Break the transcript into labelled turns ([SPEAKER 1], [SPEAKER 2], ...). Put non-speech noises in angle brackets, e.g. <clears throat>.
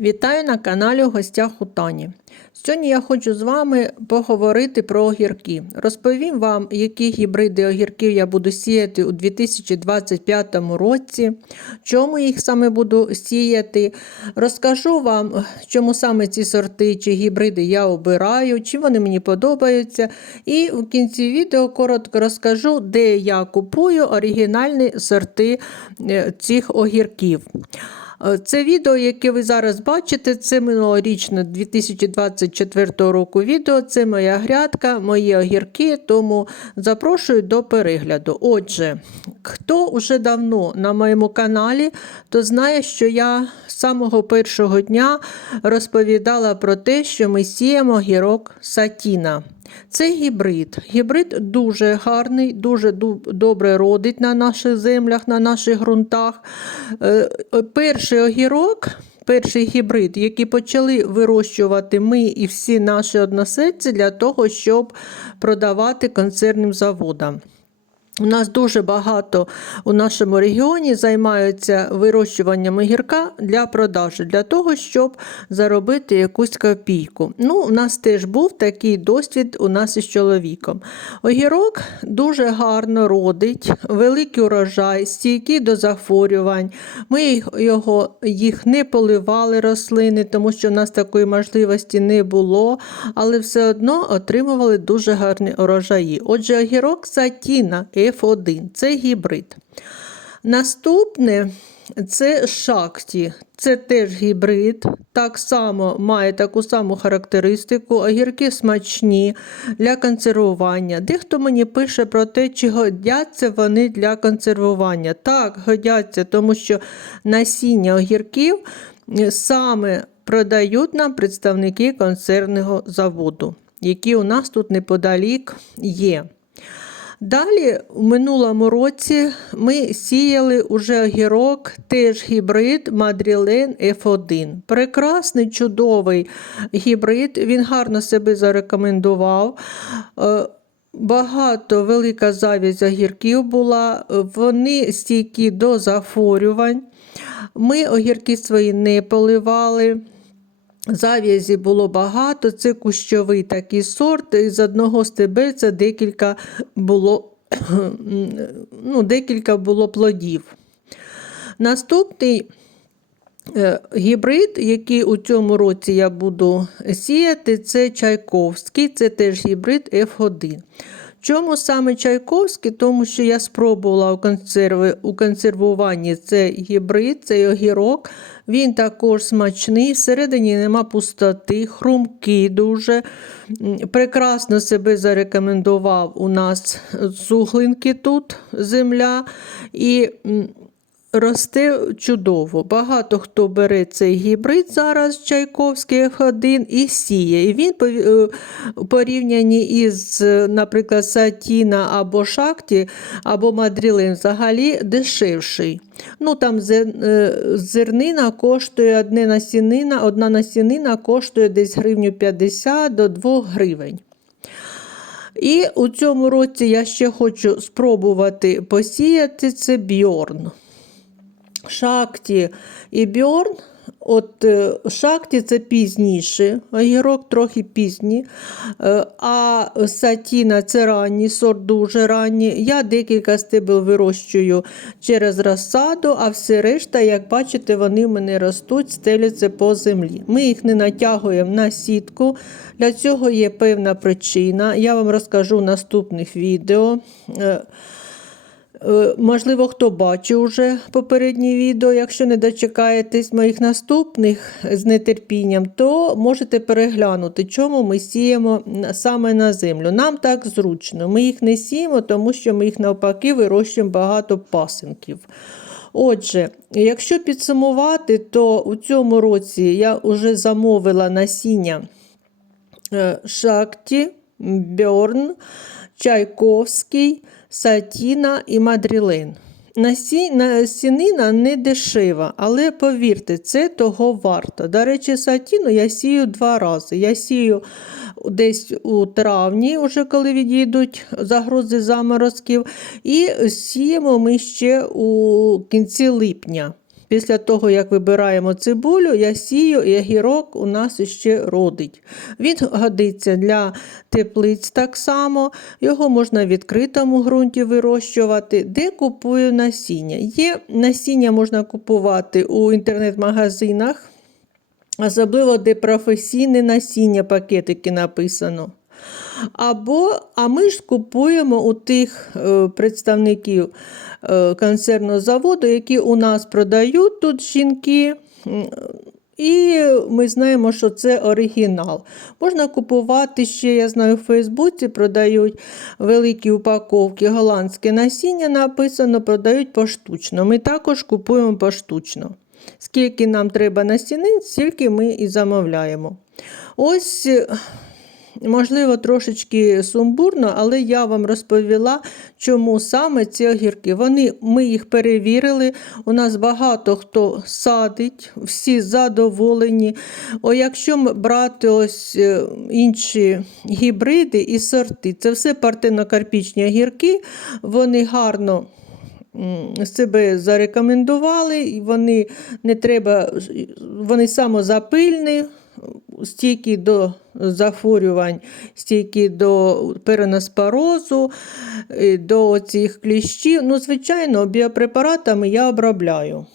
[SPEAKER 1] Вітаю на каналі у гостях Тані. Сьогодні я хочу з вами поговорити про огірки. Розповім вам, які гібриди огірків я буду сіяти у 2025 році, чому їх саме буду сіяти. Розкажу вам, чому саме ці сорти чи гібриди я обираю, чим вони мені подобаються. І в кінці відео коротко розкажу, де я купую оригінальні сорти е, цих огірків. Е, Це відео, яке ви зараз бачите, це минулорічне 2024 року відео. Це моя грядка, мої огірки, тому запрошую до перегляду. Отже, хто вже давно на моєму каналі, то знає, що я з самого першого дня розповідала про те, що ми сіємо огірок сатіна. Це гібрид. Гібрид дуже гарний, дуже добре родить на наших землях, на наших ґрунтах. Е, Перший огірок, перший гібрид, який почали вирощувати ми і всі наші односельці для того, щоб продавати концерним заводам. У нас дуже багато у нашому регіоні займаються вирощуванням огірка для продажу, для того, щоб заробити якусь копійку. Ну, у нас теж був такий досвід у нас із чоловіком. Огірок дуже гарно родить, великий урожай, стійкий до захворювань. Ми його, їх не поливали рослини, тому що в нас такої можливості не було, але все одно отримували дуже гарні урожаї. Отже, огірок Сатіна F1 це гібрид. Наступне це шакті. Це теж гібрид, так само має таку саму характеристику. Огірки смачні для консервування. Дехто мені пише про те, чи годяться вони для консервування. Так, годяться, тому що насіння огірків саме продають нам представники консервного заводу, які у нас тут неподалік є. Далі, в минулому році, ми сіяли уже огірок, теж гібрид Мадрілен F1. Прекрасний, чудовий гібрид, він гарно себе зарекомендував. Е, Багато велика завість огірків була, вони стійкі до захворювань. Ми огірки свої не поливали. Зав'язі було багато, це кущовий такий сорт, і з одного стебельця декілька було, <clears throat> ну, декілька було плодів. Наступний е, гібрид, який у цьому році я буду сіяти, це Чайковський, це теж гібрид F1. Чому саме Чайковський? Тому що я спробувала у, консерви, у консервуванні цей гібрид, цей огірок. Він також смачний, всередині нема пустоти, хрумкий дуже. Прекрасно себе зарекомендував у нас суглинки тут земля. І Росте чудово. Багато хто бере цей гібрид зараз Чайковський F1 і сіє. І він е, порівнянні із, наприклад, Сатіна або Шакті, або Мадрілин взагалі дешевший. Ну, там е, зернина коштує одне насінина, одна насінина коштує десь гривню 50 до 2 гривень. І у цьому році я ще хочу спробувати посіяти це бьорн. Шакті і Бьорн. От е, Шакті це пізніше, огірок трохи пізній, Е, а Сатіна це ранній сорт, дуже ранній. Я декілька стебел вирощую через розсаду, а все решта, як бачите, вони в мене ростуть, стеляться по землі. Ми їх не натягуємо на сітку. Для цього є певна причина. Я вам розкажу в наступних відео. Е, Можливо, хто бачив уже попереднє відео. Якщо не дочекаєтесь моїх наступних з нетерпінням, то можете переглянути, чому ми сіємо саме на землю. Нам так зручно. Ми їх не сіємо, тому що ми їх навпаки вирощуємо багато пасинків. Отже, якщо підсумувати, то у цьому році я вже замовила насіння е, Шакті, Бьорн, Чайковський, Сатіна і мадрілин. Насі- Насінина не дешева, але повірте, це того варто. До речі, сатіну я сію два рази. Я сію десь у травні, уже коли відійдуть загрози заморозків, і сіємо ми ще у кінці липня. Після того, як вибираємо цибулю, я сію і огірок у нас ще родить. Він годиться для теплиць так само, його можна в відкритому ґрунті вирощувати. Де купую насіння? Є насіння можна купувати у інтернет-магазинах, особливо де професійне насіння, пакетики написано. Або, а ми ж купуємо у тих е, представників е, концерного заводу, які у нас продають тут жінки. І ми знаємо, що це оригінал. Можна купувати ще, я знаю, в Фейсбуці продають великі упаковки голландське насіння, написано, продають поштучно. Ми також купуємо поштучно. Скільки нам треба насінин, стільки ми і замовляємо. Ось Можливо, трошечки сумбурно, але я вам розповіла, чому саме ці огірки. Вони, ми їх перевірили. У нас багато хто садить, всі задоволені. О, якщо брати ось е, інші гібриди і сорти, це все партенокарпічні огірки, вони гарно себе зарекомендували, вони не треба, вони самозапильні, стійкі до захворювань, стійкі до переноспорозу, е, до цих кліщів. Ну, звичайно, біопрепаратами я обробляю.